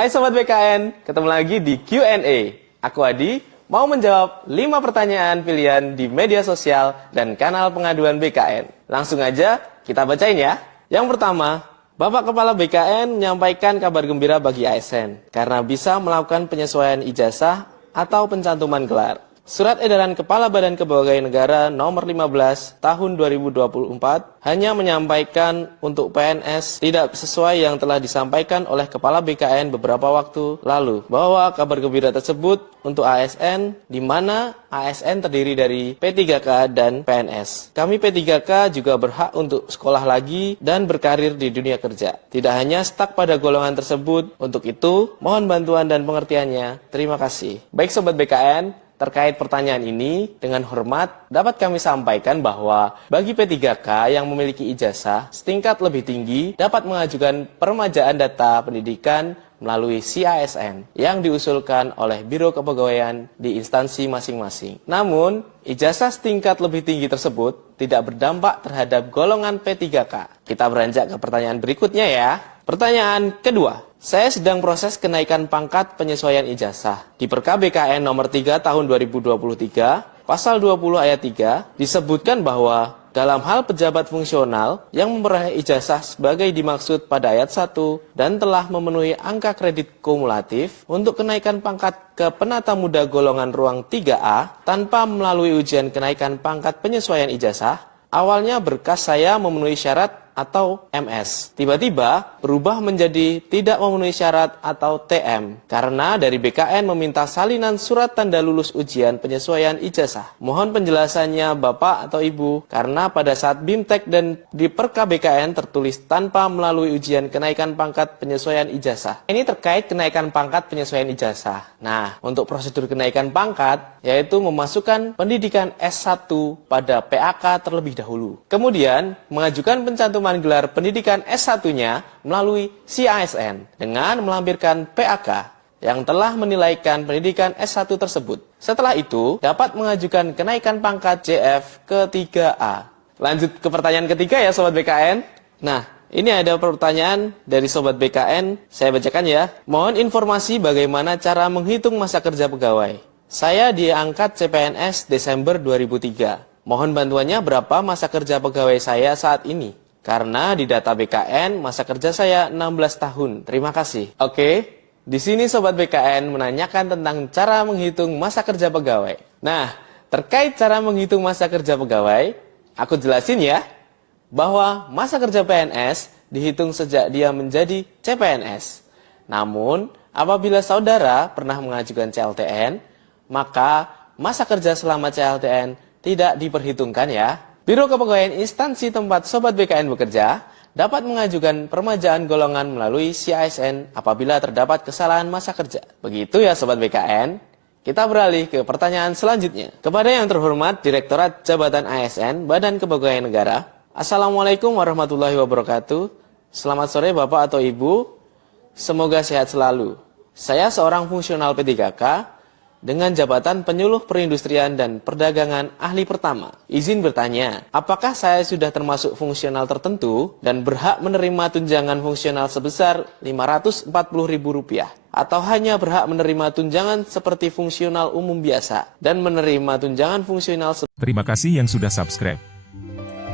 Hai Sobat BKN, ketemu lagi di Q&A. Aku Adi, mau menjawab 5 pertanyaan pilihan di media sosial dan kanal pengaduan BKN. Langsung aja kita bacain ya. Yang pertama, Bapak Kepala BKN menyampaikan kabar gembira bagi ASN karena bisa melakukan penyesuaian ijazah atau pencantuman gelar. Surat Edaran Kepala Badan Kepegawaian Negara Nomor 15 Tahun 2024 hanya menyampaikan untuk PNS tidak sesuai yang telah disampaikan oleh Kepala BKN beberapa waktu lalu bahwa kabar gembira tersebut untuk ASN di mana ASN terdiri dari P3K dan PNS. Kami P3K juga berhak untuk sekolah lagi dan berkarir di dunia kerja. Tidak hanya stuck pada golongan tersebut. Untuk itu, mohon bantuan dan pengertiannya. Terima kasih. Baik Sobat BKN, terkait pertanyaan ini, dengan hormat dapat kami sampaikan bahwa bagi P3K yang memiliki ijazah setingkat lebih tinggi dapat mengajukan peremajaan data pendidikan melalui CASN yang diusulkan oleh Biro Kepegawaian di instansi masing-masing. Namun, ijazah setingkat lebih tinggi tersebut tidak berdampak terhadap golongan P3K. Kita beranjak ke pertanyaan berikutnya ya. Pertanyaan kedua. Saya sedang proses kenaikan pangkat penyesuaian ijazah. Di Perka BKN nomor 3 tahun 2023, pasal 20 ayat 3, disebutkan bahwa dalam hal pejabat fungsional yang memperoleh ijazah sebagai dimaksud pada ayat 1 dan telah memenuhi angka kredit kumulatif untuk kenaikan pangkat ke penata muda golongan ruang 3A tanpa melalui ujian kenaikan pangkat penyesuaian ijazah, awalnya berkas saya memenuhi syarat atau MS. Tiba-tiba berubah menjadi tidak memenuhi syarat atau TM. Karena dari BKN meminta salinan surat tanda lulus ujian penyesuaian ijazah. Mohon penjelasannya Bapak atau Ibu, karena pada saat BIMTEK dan di Perka BKN tertulis tanpa melalui ujian kenaikan pangkat penyesuaian ijazah. Ini terkait kenaikan pangkat penyesuaian ijazah. Nah, untuk prosedur kenaikan pangkat, yaitu memasukkan pendidikan S1 pada PAK terlebih dahulu. Kemudian, mengajukan pencantuman gelar pendidikan S1-nya melalui CASN dengan melampirkan PAK yang telah menilaikan pendidikan S1 tersebut. Setelah itu, dapat mengajukan kenaikan pangkat JF ke 3A. Lanjut ke pertanyaan ketiga ya Sobat BKN. Nah, ini ada pertanyaan dari Sobat BKN, saya bacakan ya. Mohon informasi bagaimana cara menghitung masa kerja pegawai. Saya diangkat CPNS Desember 2003. Mohon bantuannya berapa masa kerja pegawai saya saat ini. Karena di data BKN masa kerja saya 16 tahun. Terima kasih. Oke, di sini Sobat BKN menanyakan tentang cara menghitung masa kerja pegawai. Nah, terkait cara menghitung masa kerja pegawai, aku jelasin ya, bahwa masa kerja PNS dihitung sejak dia menjadi CPNS. Namun, apabila saudara pernah mengajukan CLTN, maka masa kerja selama CLTN tidak diperhitungkan ya. Biro Kepegawaian instansi tempat Sobat BKN bekerja dapat mengajukan peremajaan golongan melalui CASN apabila terdapat kesalahan masa kerja. Begitu ya Sobat BKN. Kita beralih ke pertanyaan selanjutnya. Kepada yang terhormat Direktorat Jabatan ASN Badan Kepegawaian Negara. Assalamualaikum warahmatullahi wabarakatuh. Selamat sore Bapak atau Ibu. Semoga sehat selalu. Saya seorang fungsional P3K dengan jabatan penyuluh perindustrian dan perdagangan ahli pertama. Izin bertanya, apakah saya sudah termasuk fungsional tertentu dan berhak menerima tunjangan fungsional sebesar Rp540.000 atau hanya berhak menerima tunjangan seperti fungsional umum biasa dan menerima tunjangan fungsional Terima kasih yang sudah subscribe.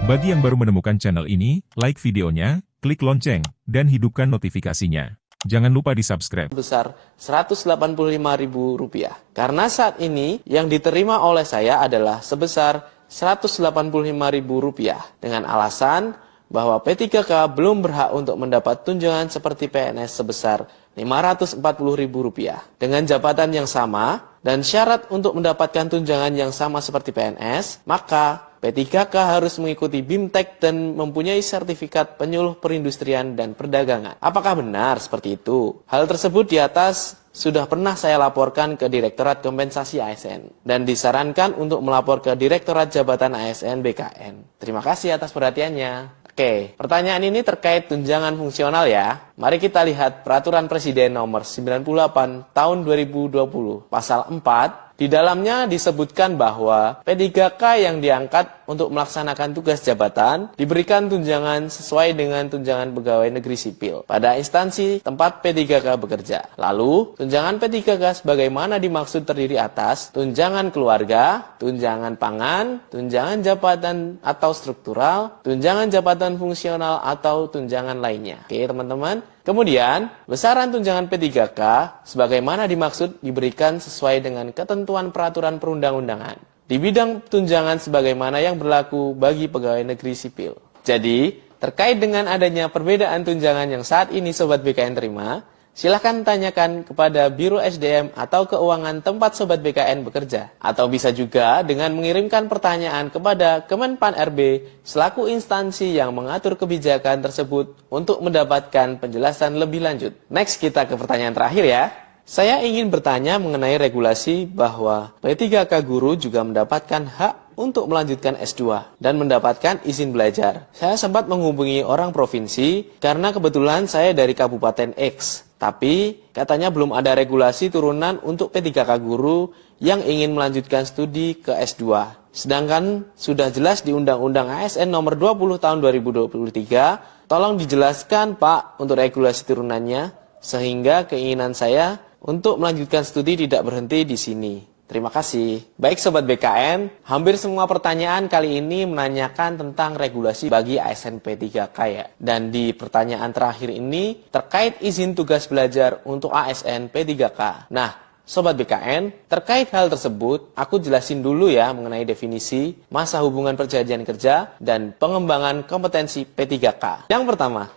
Bagi yang baru menemukan channel ini, like videonya, klik lonceng, dan hidupkan notifikasinya. Jangan lupa di-subscribe. sebesar Rp185.000. Karena saat ini yang diterima oleh saya adalah sebesar Rp185.000 dengan alasan bahwa P3K belum berhak untuk mendapat tunjangan seperti PNS sebesar Rp540.000. Dengan jabatan yang sama dan syarat untuk mendapatkan tunjangan yang sama seperti PNS, maka P3K harus mengikuti BIMTEK dan mempunyai sertifikat penyuluh perindustrian dan perdagangan. Apakah benar seperti itu? Hal tersebut di atas sudah pernah saya laporkan ke Direktorat Kompensasi ASN dan disarankan untuk melapor ke Direktorat Jabatan ASN BKN. Terima kasih atas perhatiannya. Oke, pertanyaan ini terkait tunjangan fungsional ya. Mari kita lihat Peraturan Presiden Nomor 98 Tahun 2020, Pasal 4, Di dalamnya disebutkan bahwa P3K yang diangkat untuk melaksanakan tugas jabatan diberikan tunjangan sesuai dengan tunjangan pegawai negeri sipil pada instansi tempat P3K bekerja. Lalu, tunjangan P3K sebagaimana dimaksud terdiri atas tunjangan keluarga, tunjangan pangan, tunjangan jabatan atau struktural, tunjangan jabatan fungsional atau tunjangan lainnya. Oke, teman-teman. Kemudian, besaran tunjangan P3K sebagaimana dimaksud diberikan sesuai dengan ketentuan peraturan perundang-undangan di bidang tunjangan sebagaimana yang berlaku bagi pegawai negeri sipil. Jadi, terkait dengan adanya perbedaan tunjangan yang saat ini Sobat BKN terima, silakan tanyakan kepada Biro SDM atau Keuangan tempat Sobat BKN bekerja. Atau bisa juga dengan mengirimkan pertanyaan kepada Kemenpan RB selaku instansi yang mengatur kebijakan tersebut untuk mendapatkan penjelasan lebih lanjut. Next, kita ke pertanyaan terakhir ya. Saya ingin bertanya mengenai regulasi bahwa P3K guru juga mendapatkan hak untuk melanjutkan S2 dan mendapatkan izin belajar. Saya sempat menghubungi orang provinsi karena kebetulan saya dari Kabupaten X. Tapi katanya belum ada regulasi turunan untuk P3K guru yang ingin melanjutkan studi ke S2. Sedangkan sudah jelas di Undang-Undang ASN nomor 20 tahun 2023, tolong dijelaskan Pak untuk regulasi turunannya sehingga keinginan saya untuk melanjutkan studi tidak berhenti di sini. Terima kasih. Baik Sobat BKN, hampir semua pertanyaan kali ini menanyakan tentang regulasi bagi ASN P3K ya. Dan di pertanyaan terakhir ini terkait izin tugas belajar untuk ASN P3K. Nah, Sobat BKN, terkait hal tersebut, aku jelasin dulu ya mengenai definisi masa hubungan perjanjian kerja dan pengembangan kompetensi P3K. Yang pertama,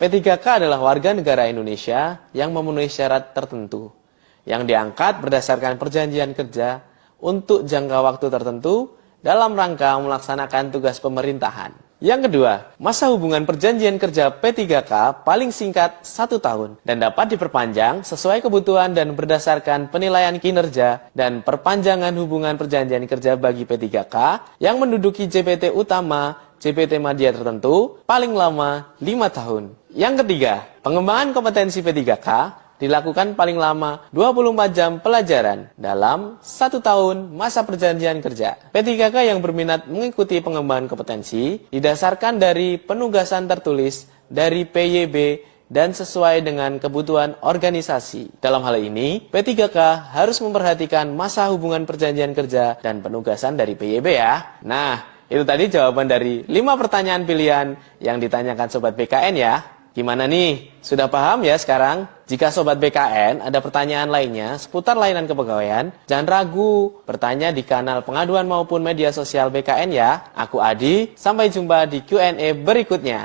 P3K adalah warga negara Indonesia yang memenuhi syarat tertentu yang diangkat berdasarkan perjanjian kerja untuk jangka waktu tertentu dalam rangka melaksanakan tugas pemerintahan. Yang kedua, masa hubungan perjanjian kerja P3K paling singkat 1 tahun dan dapat diperpanjang sesuai kebutuhan dan berdasarkan penilaian kinerja dan perpanjangan hubungan perjanjian kerja bagi P3K yang menduduki JPT utama, JPT media tertentu paling lama 5 tahun. Yang ketiga, pengembangan kompetensi P3K dilakukan paling lama 24 jam pelajaran dalam 1 tahun masa perjanjian kerja. P3K yang berminat mengikuti pengembangan kompetensi didasarkan dari penugasan tertulis dari PYB dan sesuai dengan kebutuhan organisasi. Dalam hal ini, P3K harus memperhatikan masa hubungan perjanjian kerja dan penugasan dari PYB ya. Nah, itu tadi jawaban dari 5 pertanyaan pilihan yang ditanyakan Sobat BKN ya. Gimana nih? Sudah paham ya sekarang? Jika Sobat BKN ada pertanyaan lainnya seputar layanan kepegawaian, jangan ragu bertanya di kanal pengaduan maupun media sosial BKN ya. Aku Adi, sampai jumpa di Q&A berikutnya.